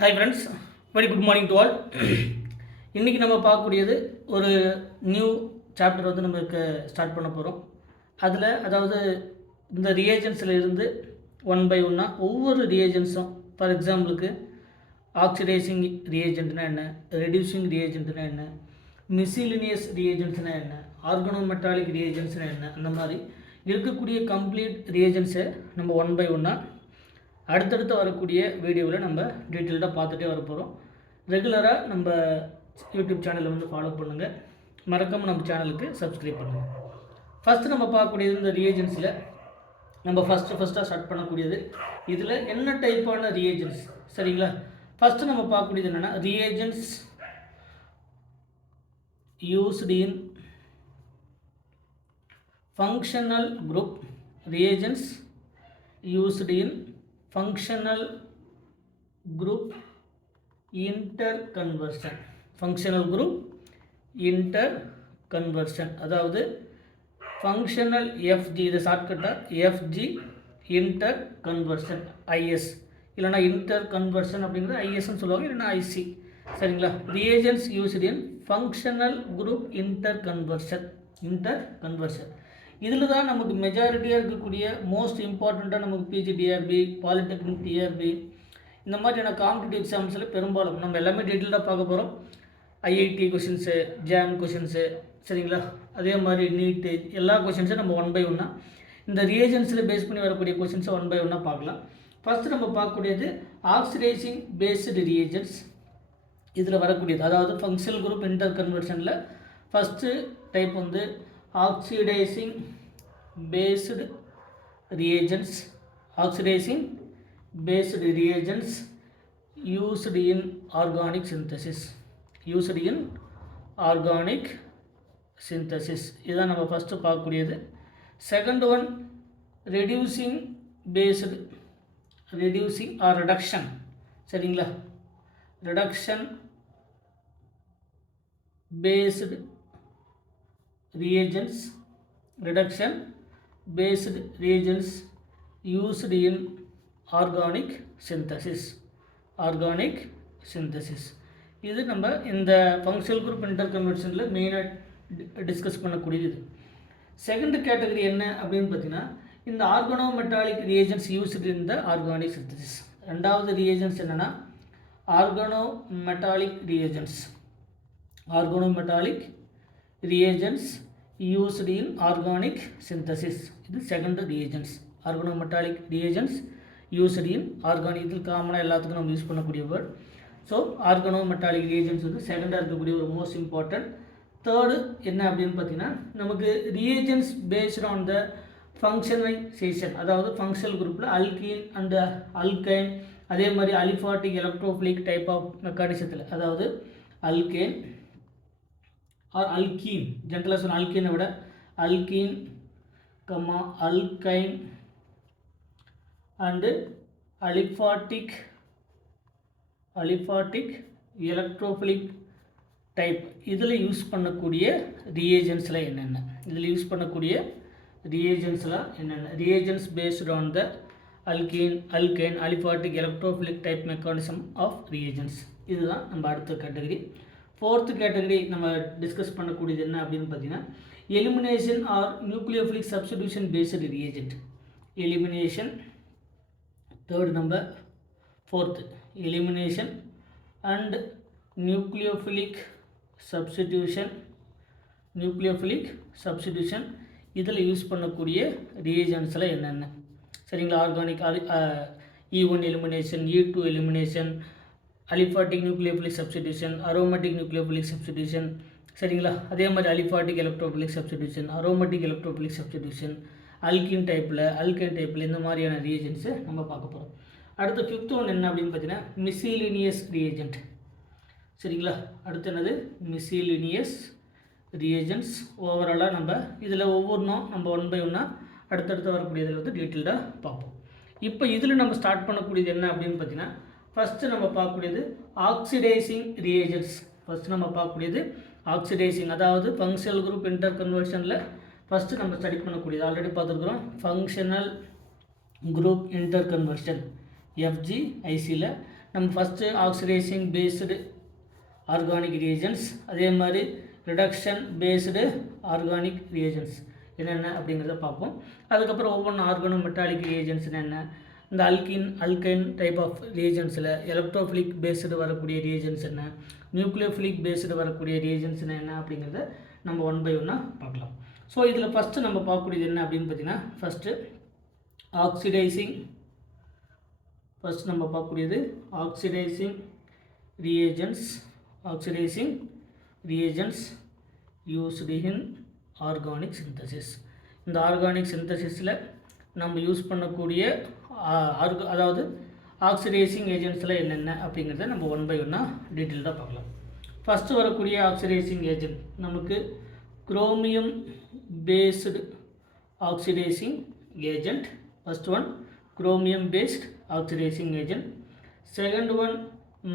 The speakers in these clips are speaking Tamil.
Hi friends, very good morning to all. இன்றைக்கி நம்ம பார்க்கக்கூடியது ஒரு நியூ சாப்டர் நமக்கு ஸ்டார்ட் பண்ண போகிறோம். அதாவது இந்த ரியேஜன்ஸில் இருந்து ஒன் பை ஒன்னாக ஒவ்வொரு ரியேஜன்ஸும், ஃபார் எக்ஸாம்பிளுக்கு ஆக்சிடைசிங் ரியேஜென்ட்னா என்ன, ரெடியூசிங் ரியேஜென்ட்னா என்ன, மிசிலினியஸ் ரியேஜென்ட்ஸ்னால் என்ன, ஆர்கனோமெட்டாலிக் ரியேஜென்ட்ஸ்னால் என்ன, அந்த மாதிரி இருக்கக்கூடிய கம்ப்ளீட் ரியேஜன்ஸை நம்ம ஒன் பை ஒன்னாக அடுத்தடுத்து வரக்கூடிய வீடியோவில் நம்ம டீட்டெயில்டாக பார்த்துட்டே வர போகிறோம். ரெகுலராக நம்ம யூடியூப் சேனலை ஃபாலோ பண்ணுங்கள், மறக்காமல் நம்ம சேனலுக்கு சப்ஸ்கிரைப் பண்ணுங்கள். ஃபஸ்ட்டு நம்ம பார்க்கக்கூடியது இந்த ரியேஜன்ஸில் நம்ம ஃபஸ்ட்டாக ஸ்டார்ட் பண்ணக்கூடியது இதில் என்ன டைப்பான ரியேஜன்ஸ், சரிங்களா? ஃபஸ்ட்டு நம்ம பார்க்கக்கூடியது என்னென்னா ரியேஜன்ஸ் யூஸ்டு இன் ஃபங்க்ஷனல் குரூப். ரியேஜன்ஸ் யூஸ்டு இன் functional group interconversion. functional group interconversion அதாவது functional FG, இது ஷார்ட்கட்டாக FG interconversion IS, இல்லைனா interconversion அப்படிங்கிறது ISன்னு சொல்லுவாங்க, இல்லைனா IC, சரிங்களா? reagents used in functional group interconversion. இதில் தான் நமக்கு மெஜாரிட்டியாக இருக்கக்கூடிய மோஸ்ட் இம்பார்ட்டண்ட்டாக நமக்கு பிஜிடிஆர்பி, பாலிடெக்னிக் டிஆர்பி, இந்த மாதிரியான காம்படிட்டிவ் எக்ஸாம்ஸில் பெரும்பாலும் நம்ம எல்லாமே டீட்டெயிலாக பார்க்க போகிறோம். ஐஐடி கொஷின்ஸு, ஜாம் கொஷின்ஸு, சரிங்களா? அதே மாதிரி நீட்டு, எல்லா கொஷின்ஸும் நம்ம ஒன் பை ஒன்னாக இந்த ரியேஜன்ஸில் பேஸ் பண்ணி வரக்கூடிய கொஷின்ஸை ஒன் பை ஒன்னாக பார்க்கலாம். ஃபஸ்ட்டு நம்ம பார்க்கக்கூடியது ஆக்சிடைசிங் பேஸ்டு ரியேஜன்ஸ். இதில் வரக்கூடியது அதாவது ஃபங்க்ஷனல் குரூப் இன்டர் கன்வர்ஷனில் first type oxidising based reagents. Oxidising based reagents used in organic synthesis. இதுதான் நம்ம ஃபஸ்ட்டு பார்க்கக்கூடியது. Second one reducing or reduction, சரிங்களா? Reduction based reagents used in organic synthesis. இது நம்ம இந்த ஃபங்க்ஷனல் குரூப் இன்டர் கன்வர்ஷனில் மெயினாக டிஸ்கஸ் பண்ணக்கூடியது. செகண்ட் கேட்டகரி என்ன அப்படின்னு பார்த்தீங்கன்னா இந்த ஆர்கனோமெட்டாலிக் ரியேஜன்ஸ் யூஸ்டு இன் த ஆர்கானிக் சிந்தசிஸ். ரெண்டாவது ரியேஜன்ஸ் என்னென்னா organometallic reagents used in organic synthesis. இது second reagents. Organometallic reagents used in organic, இதில் காமனாக எல்லாத்துக்கும் நம்ம யூஸ் பண்ணக்கூடிய வேர்ட். ஸோ ஆர்கனோமெட்டாலிக் reagents செகண்டாக இருக்கக்கூடிய ஒரு மோஸ்ட் இம்பார்ட்டன்ட். தேர்டு என்ன அப்படின்னு பார்த்தீங்கன்னா நமக்கு reagents based on the functionalization, அதாவது ஃபங்க்ஷனல் குரூப்பில் அல்கீன் அண்ட் அல்கைன், அதே மாதிரி அலிஃபாட்டிக் எலக்ட்ரோஃபிலிக் டைப் ஆஃப் மெக்கானிசத்தில், அதாவது அல்கேன் ஆர் அல்கீன், ஜென்ரலாக சொன்ன அல்கீனை விட alkene, alkyne and aliphatic electrophilic type. இதில் யூஸ் பண்ணக்கூடிய ரியேஜன்ஸில் என்னென்ன, reagents based on the alkyne aliphatic electrophilic type mechanism of reagents. இதுதான் நம்ம அடுத்த கேட்டகரி. ஃபோர்த்து கேட்டகரி நம்ம டிஸ்கஸ் பண்ணக்கூடியது என்ன அப்படின்னு பார்த்தீங்கன்னா elimination or nucleophilic substitution based reagent. Elimination third number. Fourth elimination and nucleophilic substitution இதில் யூஸ் பண்ணக்கூடிய ரியேஜென்ட்ஸில் என்னென்ன, சரிங்களா? Organic E1 elimination, E2 elimination, aliphatic nucleophilic substitution, aromatic nucleophilic substitution, சரிங்களா? அதே மாதிரி aliphatic electrophilic substitution, aromatic electrophilic substitution, alkyne டைப்பில் இந்த மாதிரியான ரியேஜென்ட்ஸை நம்ம பார்க்க போகிறோம். அடுத்து ஃபிஃப்த் ஒன் என்ன அப்படின்னு பார்த்தீங்கன்னா மிசிலினியஸ் ரியேஜென்ட், சரிங்களா? அடுத்து என்னது மிசிலினியஸ் ரியேஜென்ட்ஸ். ஓவராலாக நம்ம இதில் ஒவ்வொன்றும் நம்ம ஒன் பை ஒன்னாக அடுத்தடுத்து வரக்கூடியதில் டீட்டெயில்டாக பார்ப்போம். இப்போ இதில் நம்ம ஸ்டார்ட் பண்ணக்கூடியது என்ன அப்படின்னு பார்த்தீங்கன்னா ஃபஸ்ட்டு நம்ம பார்க்கக்கூடியது ஆக்சிடைசிங் ரியேஜன்ஸ். அதாவது ஃபங்க்ஷனல் குரூப் இன்டர் கன்வர்ஷனில் ஃபஸ்ட்டு நம்ம ஸ்டடி பண்ணக்கூடியது ஆல்ரெடி பார்த்துருக்குறோம். ஃபங்க்ஷனல் குரூப் இன்டர் கன்வர்ஷன் FGICயில் நம்ம first oxidising based organic reagents, அதே மாதிரி ரிடக்ஷன் பேஸ்டு ஆர்கானிக் ரியேஜன்ஸ் என்னென்ன அப்படிங்கிறத பார்ப்போம். அதுக்கப்புறம் ஒவ்வொன்று ஆர்கானோ மெட்டாலிக் ரியேஜன்ஸ் என்ன, இந்த அல்கைன் டைப் ஆஃப் ரியேஜன்ஸில் எலக்ட்ரோஃபிலிக் பேஸ்டு வரக்கூடிய ரியேஜன்ஸ் என்ன, நியூக்ளியோஃபிலிக் பேஸ்டு வரக்கூடிய ரியேஜன்ஸ் என்ன அப்படிங்கிறத நம்ம ஒன் பை ஒன்னாக பார்க்கலாம். ஸோ இதில் ஃபஸ்ட்டு நம்ம பார்க்கக்கூடியது என்ன அப்படின்னு பார்த்தீங்கன்னா, ஃபஸ்ட்டு நம்ம பார்க்கக்கூடியது oxidising reagents used in organic synthesis. இந்த ஆர்கானிக் சிந்தசிஸில் நம்ம யூஸ் பண்ணக்கூடிய அதாவது ஆக்சிடைசிங் ஏஜென்ட்ஸில் என்னென்ன அப்படிங்கிறத நம்ம ஒன் பை ஒன்னாக டீட்டெயில்டாக பார்க்கலாம். ஃபஸ்ட்டு வரக்கூடிய ஆக்சிடைசிங் ஏஜென்ட் நமக்கு chromium based oxidising agent. First one chromium based oxidizing agent. Second one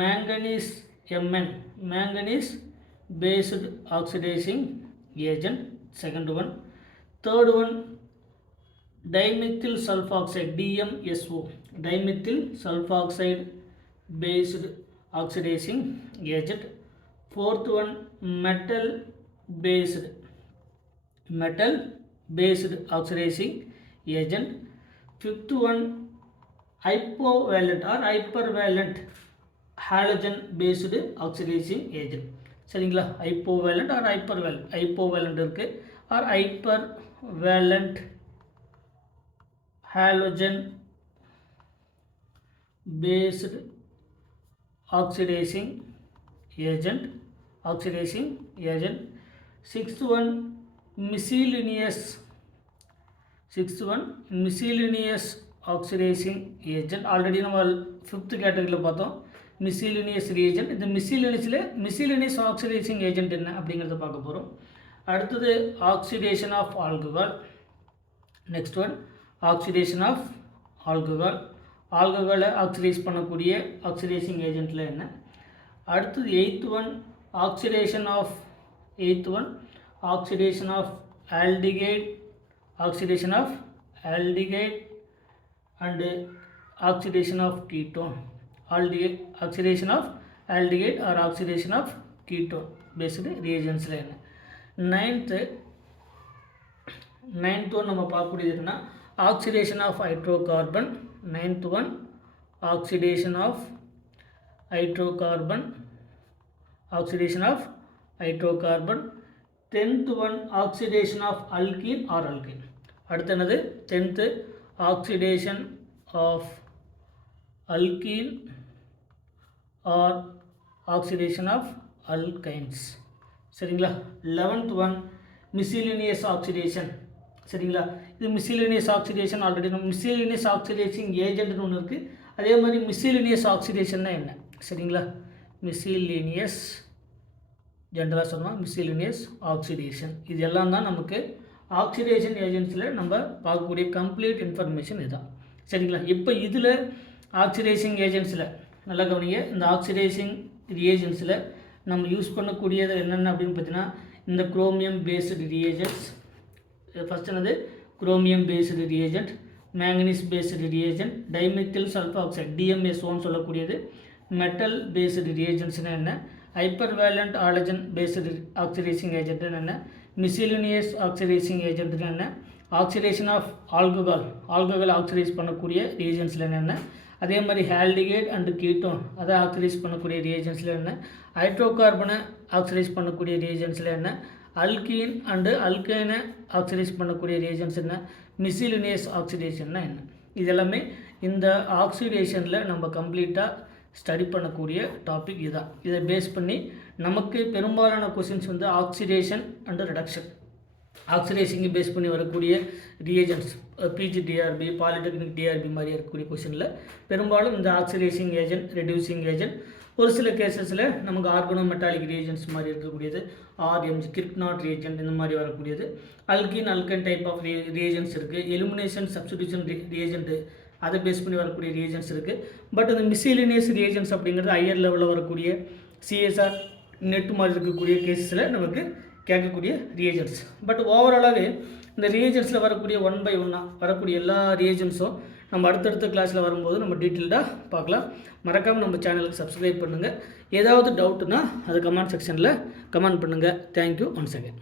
manganese based oxidizing agent. Second one. Third one dimethyl sulfoxide DMSO, dimethyl sulfoxide based oxidizing agent. Fourth one metal based oxidizing agent. Fifth one hypovalent or hypervalent halogen based oxidizing agent. சரிங்களா, hypovalent or hypovalent இருக்கு, or hypervalent halogen based oxidizing agent. Sixth one miscellaneous oxidizing agent. Already நம்ம 5th கேட்டகரியில் பார்த்தோம் மிஸ்சிலினியஸ் ரியேஜென்ட். இந்த மிஸ்சிலினியஸ் ஆக்சிடைசிங் ஏஜென்ட் என்ன அப்படிங்கிறத பார்க்க போகிறோம். அடுத்தது oxidation of alcohol. Next one oxidation of ஆல்கஹாலை ஆக்சிடைஸ் பண்ணக்கூடிய ஆக்சிடைசிங் ஏஜென்ட்டில் என்ன. அடுத்தது eighth one oxidation of aldehyde and oxidation of ketone. Oxidation of aldehyde or oxidation of ketone based reagents la enna. Ninth one நம்ம பார்க்கக்கூடியது என்ன, oxidation of hydrocarbon. Ninth one oxidation of hydrocarbon. 10th one oxidation of alkene or alkyne. அடுத்து என்னது 10th oxidation of alkene or oxidation of alkynes. சரிங்களா. 11th one miscellaneous oxidation. சரிங்களா, இது miscellaneous oxidation ஆல்ரெடி நம்ம miscellaneous oxidizing agent ஒன்று இருக்குது. அதே மாதிரி miscellaneous oxidation என்ன, சரிங்களா, miscellaneous ஜென்ரலாக சொன்னால் miscellaneous oxidation. இது எல்லாம் தான் நமக்கு ஆக்சிடேஷன் ஏஜென்ட்ஸில் நம்ம பார்க்கக்கூடிய கம்ப்ளீட் இன்ஃபர்மேஷன் இதுதான். சரிங்களா. இப்போ இதில் ஆக்சிடைசிங் ஏஜென்ட்ஸில் நல்லா கவனிங்க, இந்த ஆக்சிடைசிங் ரியேஜென்ட்ஸில் நம்ம யூஸ் பண்ணக்கூடியது என்னென்ன அப்படின்னு பார்த்தீங்கன்னா, இந்த குரோமியம் பேஸ்டு ரியேஜென்ட்ஸ். ஃபஸ்ட் என்னது chromium based reagent, manganese based reagent, dimethyl sulfoxide DMSOன்னு சொல்லக்கூடியது, மெட்டல் பேஸ்டு ரியேஜென்ட்ஸ்னால் என்ன, ஹைப்பர்வேலண்ட் ஆலஜன் பேஸ்டு ஆக்சிடைசிங் ஏஜென்ட்னு என்ன, மிஸ்சிலினியஸ் ஆக்சிடைசிங் ஏஜென்ட்னு என்ன, ஆக்சிடேஷன் ஆஃப் ஆல்கஹால் ஆக்சிடைஸ் பண்ணக்கூடிய ரியேஜென்ட்ஸில் என்னென்ன, அதே மாதிரி ஆல்டிகைட் அண்டு கீட்டோன் அதை ஆக்சிடைஸ் பண்ணக்கூடிய ரியேஜென்ட்ஸில் என்ன, ஹைட்ரோகார்பனை ஆக்சிடைஸ் பண்ணக்கூடிய ரியேஜென்ட்ஸில் என்ன, அல்கீன் அண்டு அல்கைனை ஆக்சிடைஸ் பண்ணக்கூடிய ரியேஜென்ட்ஸ் என்ன, மிஸ்சிலினியஸ் ஆக்சிடேஷன்னா என்ன. இது எல்லாமே இந்த ஆக்சிடேஷனில் நம்ம கம்ப்ளீட்டாக ஸ்டடி பண்ணக்கூடிய டாபிக் இதுதான். இதை பேஸ் பண்ணி நமக்கு பெரும்பாலான கொஷின்ஸ் வந்து ஆக்சிடேஷன் அண்ட் ரிடக்ஷன், ஆக்சிடைசிங்கை பேஸ் பண்ணி வரக்கூடிய ரியேஜென்ட்ஸ், PGDRB பாலிடெக்னிக் டிஆர்பி மாதிரி இருக்கக்கூடிய கொஷினில் பெரும்பாலும் இந்த ஆக்சிடைசிங் ஏஜென்ட், ரெடியூசிங் ஏஜென்ட், ஒரு சில கேசஸில் நமக்கு ஆர்கனோ மெட்டாலிக் ரியேஜென்ட்ஸ் மாதிரி இருக்கக்கூடியது, RMG கிரிக்னாட் ரியேஜென்ட் இந்த மாதிரி வரக்கூடியது, அல்கைன் டைப் ஆஃப் ரியேஜென்ட்ஸ் இருக்குது, எலிமினேஷன் சப்ஸ்டிடியூஷன் ரியேஜென்ட்டு அதை பேஸ் பண்ணி வரக்கூடிய ரியேஜென்ட்ஸ் இருக்குது. பட் அந்த மிஸ்சிலினியஸ் ரியேஜென்ட்ஸ் அப்படிங்கிறது ஹையர் லெவலில் வரக்கூடிய CSR நெட் மாதிரி இருக்கக்கூடிய கேஸஸில் நமக்கு கேட்கக்கூடிய ரியேஜென்ட்ஸ். பட் ஓவராலாகவே இந்த ரியேஜென்ட்ஸில் வரக்கூடிய 1 by 1 வரக்கூடிய எல்லா ரியேஜென்ட்ஸும் நம்ம அடுத்தடுத்த கிளாஸில் வரும்போது நம்ம டீட்டெயில்டாக பார்க்கலாம். மறக்காமல் நம்ம சேனலுக்கு சப்ஸ்கிரைப் பண்ணுங்கள். ஏதாவது டவுட்டுனா அது கமெண்ட் செக்ஷனில் கமெண்ட் பண்ணுங்கள். Thank you once again.